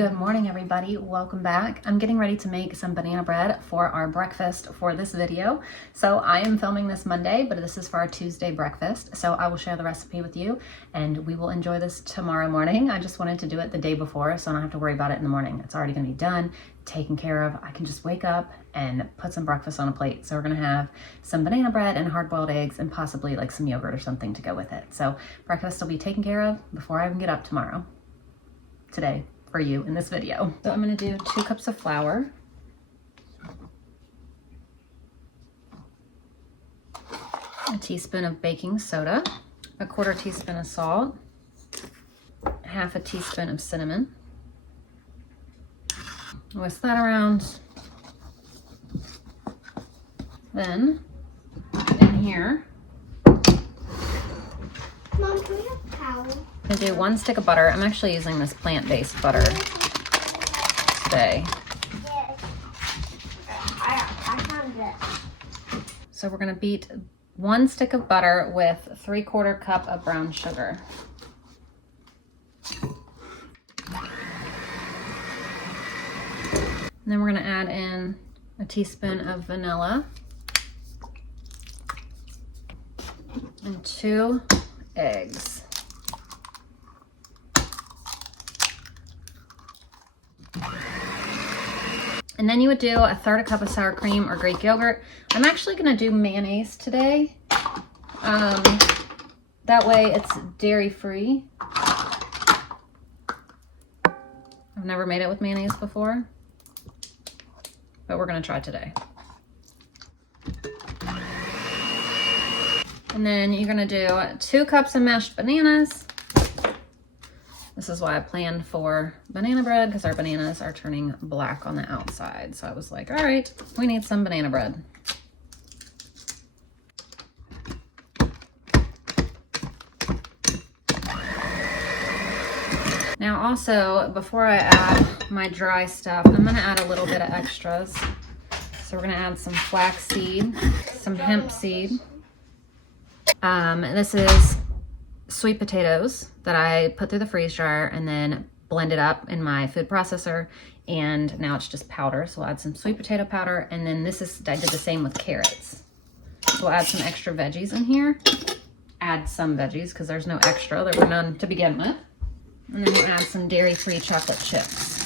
Good morning, everybody. Welcome back. I'm getting ready to make some banana bread for our breakfast for this video. So I am filming this Monday, but this is for our Tuesday breakfast. So I will share the recipe with you and we will enjoy this tomorrow morning. I just wanted to do it the day before so I don't have to worry about it in the morning. It's already gonna be done, taken care of. I can just wake up and put some breakfast on a plate. So we're gonna have some banana bread and hard-boiled eggs and possibly like some yogurt or something to go with it. So breakfast will be taken care of before I even get up today for you in this video. So I'm gonna do 2 cups of flour, a teaspoon of baking soda, a 1/4 teaspoon of salt, 1/2 teaspoon of cinnamon. Whisk that around. Then in here, Mom, can we have towel? I do 1 stick of butter. I'm actually using this plant-based butter today. Yes. I found it. So we're gonna beat 1 stick of butter with 3/4 cup of brown sugar. And then we're gonna add in a teaspoon of vanilla and 2 eggs. And then you would do 1/3 cup of sour cream or Greek yogurt. I'm actually gonna do mayonnaise today. That way it's dairy-free. I've never made it with mayonnaise before, but we're gonna try today. And then you're gonna do 2 cups of mashed bananas. This is why I planned for banana bread, because our bananas are turning black on the outside. So I was like, all right, we need some banana bread. Now also, before I add my dry stuff, I'm gonna add a little bit of extras. So we're gonna add some flax seed, some hemp seed. This is sweet potatoes that I put through the freeze dryer and then blended up in my food processor, and now it's just powder. So we'll add some sweet potato powder, and then I did the same with carrots. So we'll add some extra veggies in here. Add some veggies because there's no extra, there were none to begin with. And then we'll add some dairy-free chocolate chips.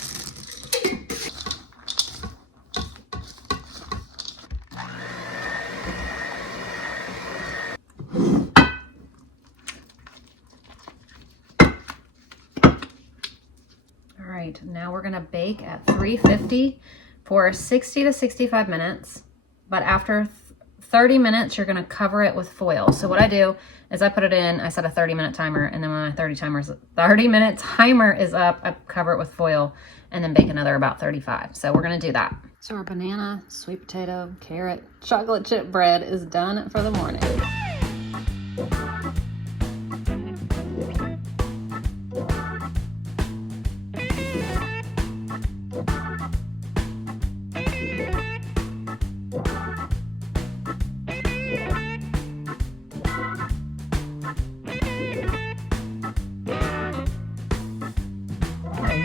Now we're gonna bake at 350 for 60 to 65 minutes, but after 30 minutes, you're gonna cover it with foil. So what I do is I put it in, I set a 30-minute timer, and then when my 30-minute timer is up, I cover it with foil and then bake another about 35. So we're gonna do that. So our banana, sweet potato, carrot, chocolate chip bread is done for the morning.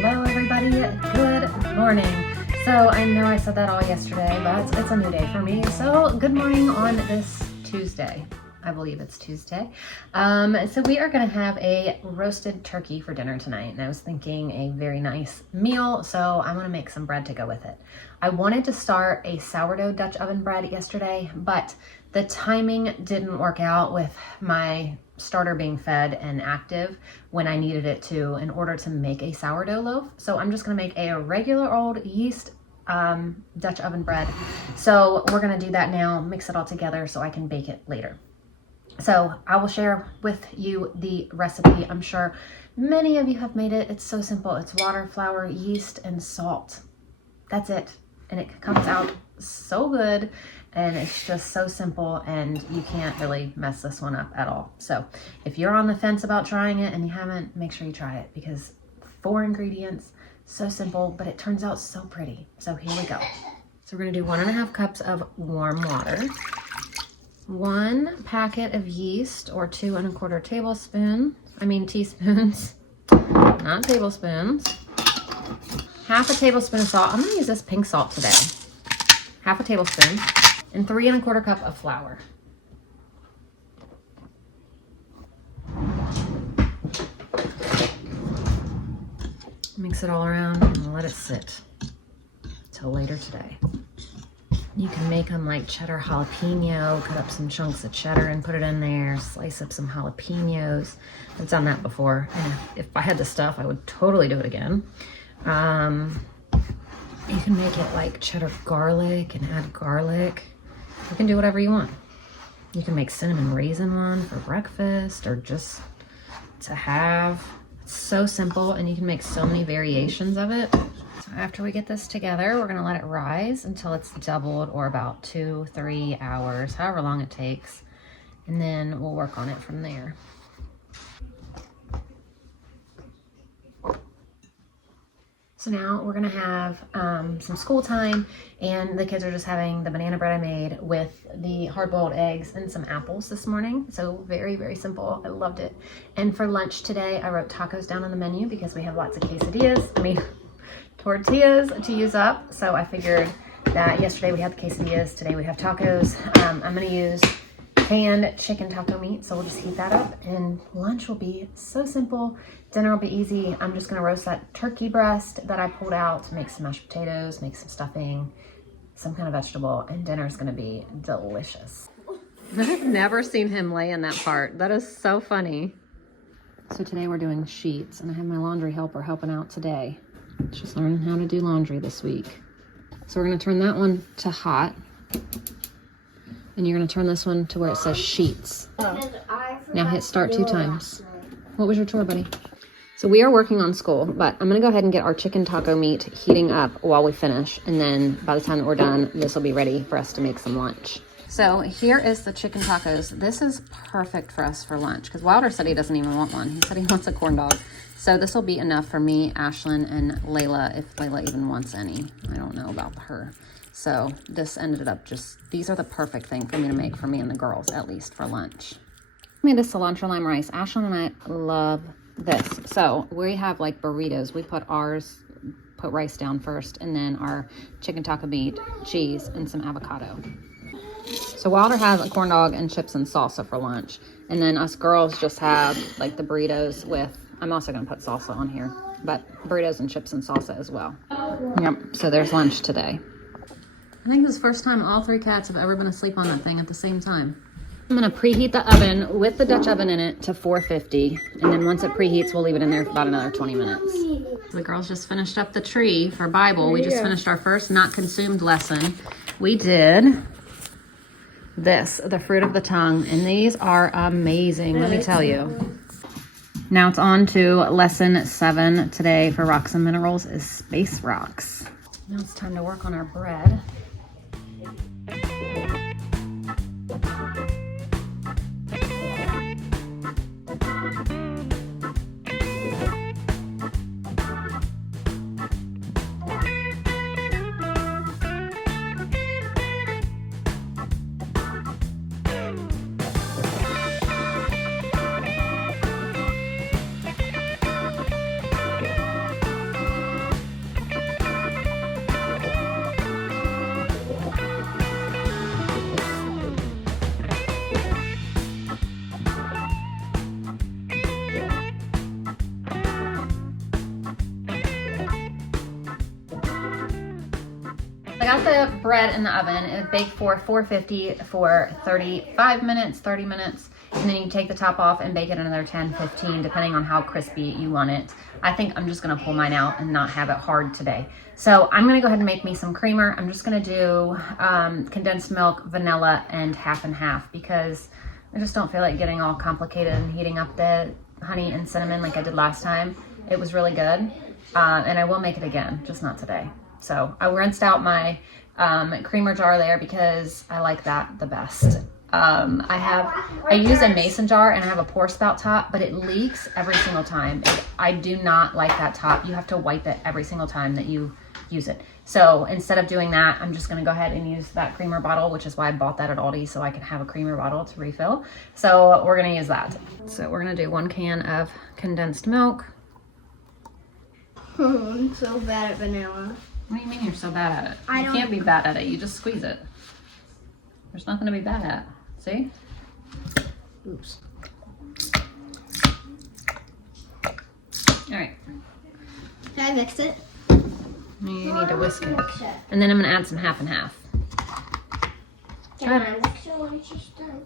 Hello everybody, good morning. So I know I said that all yesterday, but it's a new day for me. So good morning on this Tuesday. I believe it's Tuesday. So we are gonna have a roasted turkey for dinner tonight. And I was thinking a very nice meal, so I wanna make some bread to go with it. I wanted to start a sourdough Dutch oven bread yesterday, but the timing didn't work out with my starter being fed and active when I needed it to in order to make a sourdough loaf. So I'm just gonna make a regular old yeast Dutch oven bread. So we're gonna do that now, mix it all together so I can bake it later. So I will share with you the recipe. I'm sure many of you have made it. It's so simple. It's water, flour, yeast, and salt. That's it. And it comes out so good. And it's just so simple, and you can't really mess this one up at all. So if you're on the fence about trying it and you haven't, make sure you try it, because 4 ingredients, so simple, but it turns out so pretty. So here we go. So we're gonna do 1.5 cups of warm water, 1 packet of yeast, or 2 1/4 teaspoons, not tablespoons, half a tablespoon of salt. I'm gonna use this pink salt today. Half a tablespoon, and 3 1/4 cup of flour. Mix it all around and let it sit till later today. You can make them like cheddar jalapeno, cut up some chunks of cheddar and put it in there, slice up some jalapenos. I've done that before, and if I had the stuff, I would totally do it again. You can make it like cheddar garlic and add garlic. You can do whatever you want. You can make cinnamon raisin one for breakfast or just to have. It's so simple, and you can make so many variations of it. So after we get this together, we're gonna let it rise until it's doubled, or about 2-3 hours, however long it takes. And then we'll work on it from there. So now we're gonna have some school time, and the kids are just having the banana bread I made with the hard-boiled eggs and some apples this morning. So very, very simple. I loved it. And for lunch today, I wrote tacos down on the menu because we have lots of tortillas to use up. So I figured that yesterday we had the quesadillas, today we have tacos. I'm gonna use canned chicken taco meat, so we'll just heat that up, and lunch will be so simple. Dinner will be easy. I'm just gonna roast that turkey breast that I pulled out, make some mashed potatoes, make some stuffing, some kind of vegetable, and dinner's gonna be delicious. I've never seen him lay in that part. That is so funny. So today we're doing sheets, and I have my laundry helper helping out today. She's learning how to do laundry this week. So we're gonna turn that one to hot. And you're gonna turn this one to where it says sheets. Now hit start 2 times. What was your chore, buddy? So we are working on school, but I'm gonna go ahead and get our chicken taco meat heating up while we finish. And then by the time that we're done, this will be ready for us to make some lunch. So here is the chicken tacos. This is perfect for us for lunch, because Wilder said he doesn't even want one. He said he wants a corn dog. So this will be enough for me, Ashlyn, and Layla, if Layla even wants any. I don't know about her. So this ended up these are the perfect thing for me to make for me and the girls, at least for lunch. I made this cilantro lime rice. Ashlyn and I love this. So we have like burritos. We put rice down first, and then our chicken taco meat, cheese, and some avocado. So Wilder has a corn dog and chips and salsa for lunch. And then us girls just have like the burritos with, I'm also gonna put salsa on here, but burritos and chips and salsa as well. Yep, so there's lunch today. I think this is the first time all 3 cats have ever been asleep on that thing at the same time. I'm gonna preheat the oven with the Dutch oven in it to 450. And then once it preheats, we'll leave it in there for about another 20 minutes. The girls just finished up the tree for Bible. We just finished our first not consumed lesson. We did this, the fruit of the tongue, and these are amazing, let me tell you. Now it's on to lesson 7 today for Rocks and Minerals is Space Rocks. Now it's time to work on our bread. I got the bread in the oven. It would bake for 450 for 35 minutes, 30 minutes. And then you can take the top off and bake it another 10, 15, depending on how crispy you want it. I think I'm just gonna pull mine out and not have it hard today. So I'm gonna go ahead and make me some creamer. I'm just gonna do condensed milk, vanilla, and half and half, because I just don't feel like getting all complicated and heating up the honey and cinnamon like I did last time. It was really good. And I will make it again, just not today. So I rinsed out my creamer jar there because I like that the best. I use a mason jar and I have a pour spout top, but it leaks every single time. I do not like that top. You have to wipe it every single time that you use it. So instead of doing that, I'm just gonna go ahead and use that creamer bottle, which is why I bought that at Aldi, so I can have a creamer bottle to refill. So we're gonna use that. So we're gonna do 1 can of condensed milk. I'm so bad at vanilla. What do you mean you're so bad at it? I You don't- can't be bad at it. You just squeeze it. There's nothing to be bad at. See? Oops. All right. Can I mix it? You need to whisk it. And then I'm gonna add some half and half. Can I mix it when she's done?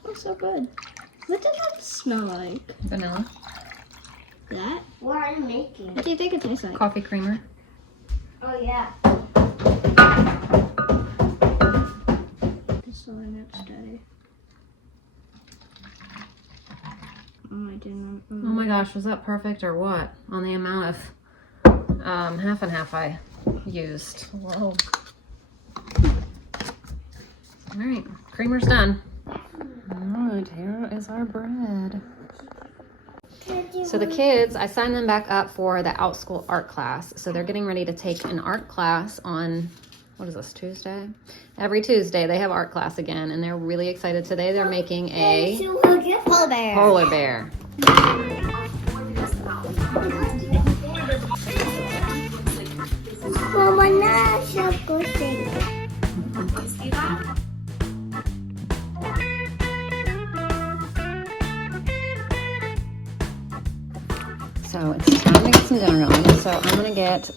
Smells so good. What does that smell like? Vanilla. That? What are you making? What do you think it tastes like? Coffee creamer. Oh, yeah. This is the next day. Oh, I didn't. Oh my gosh, was that perfect or what? On the amount of half and half I used. Whoa. All right, creamer's done. All right, here is our bread. So the kids, I signed them back up for the out-school art class. So they're getting ready to take an art class on, what is this, Tuesday? Every Tuesday they have art class again, and they're really excited. Today they're making a Polar bear. polar bear. Mama, na siya ko sing. So it's time to get some dinner going. So I'm gonna get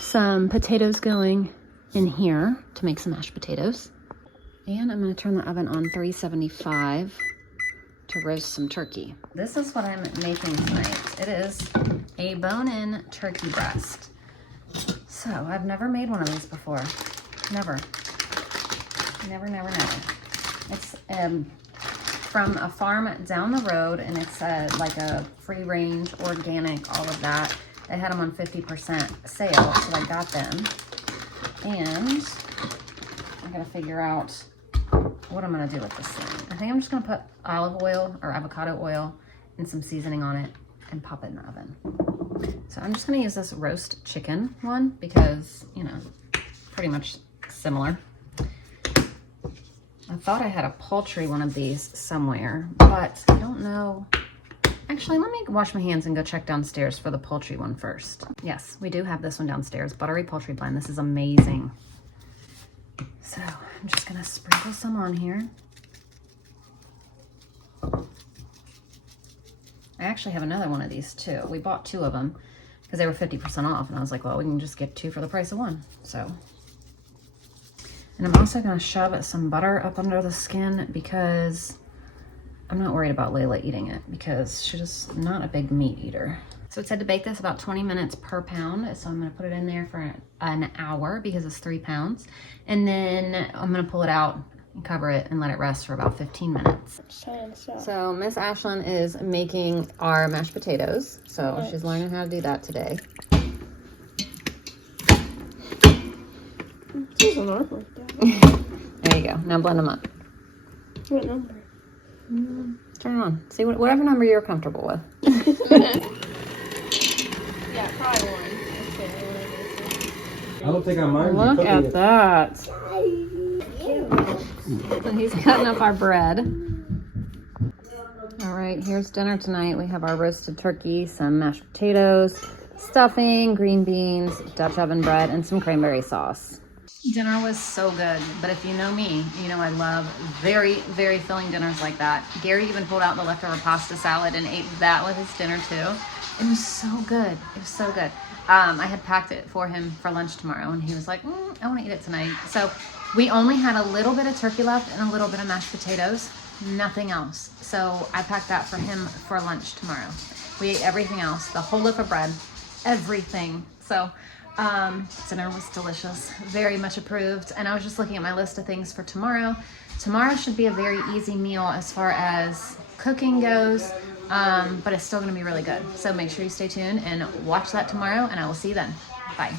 some potatoes going in here to make some mashed potatoes. And I'm gonna turn the oven on 375 to roast some turkey. This is what I'm making tonight. It is a bone-in turkey breast. So I've never made one of these before. Never. Never, never, never. It's from a farm down the road, and it's like a free-range, organic, all of that. They had them on 50% sale, so I got them. And I'm gonna figure out what I'm gonna do with this thing. I think I'm just gonna put olive oil or avocado oil and some seasoning on it and pop it in the oven. So I'm just gonna use this roast chicken one because, you know, pretty much similar. I thought I had a poultry one of these somewhere, but I don't know. Actually, let me wash my hands and go check downstairs for the poultry one first. Yes, we do have this one downstairs, buttery poultry blend. This is amazing. So I'm just gonna sprinkle some on here. I actually have another one of these too. We bought two of them because they were 50% off, and I was like, well, we can just get two for the price of one. So, and I'm also gonna shove some butter up under the skin because I'm not worried about Layla eating it because she's not a big meat eater. So it said to bake this about 20 minutes per pound. So I'm gonna put it in there for an hour because it's 3 pounds. And then I'm gonna pull it out and cover it and let it rest for about 15 minutes. So Miss Ashlyn is making our mashed potatoes. So she's learning how to do that today. It doesn't look like that. There you go. Now blend them up. What number? Turn it on. See whatever number you're comfortable with. Yeah, probably one. I don't think I mind. Look you at it. that. So he's cutting up our bread. All right, here's dinner tonight. We have our roasted turkey, some mashed potatoes, stuffing, green beans, Dutch oven bread, and some cranberry sauce. Dinner was so good, but if you know me, you know I love very, very filling dinners like that. Gary even pulled out the leftover pasta salad and ate that with his dinner too. It was so good. It was so good. I had packed it for him for lunch tomorrow, and he was like, I want to eat it tonight. So we only had a little bit of turkey left and a little bit of mashed potatoes, nothing else. So I packed that for him for lunch tomorrow. We ate everything else, the whole loaf of bread, everything. So dinner was delicious, very much approved. And I was just looking at my list of things for tomorrow. Tomorrow should be a very easy meal as far as cooking goes, but it's still gonna be really good. So make sure you stay tuned and watch that tomorrow, and I will see you then. Bye.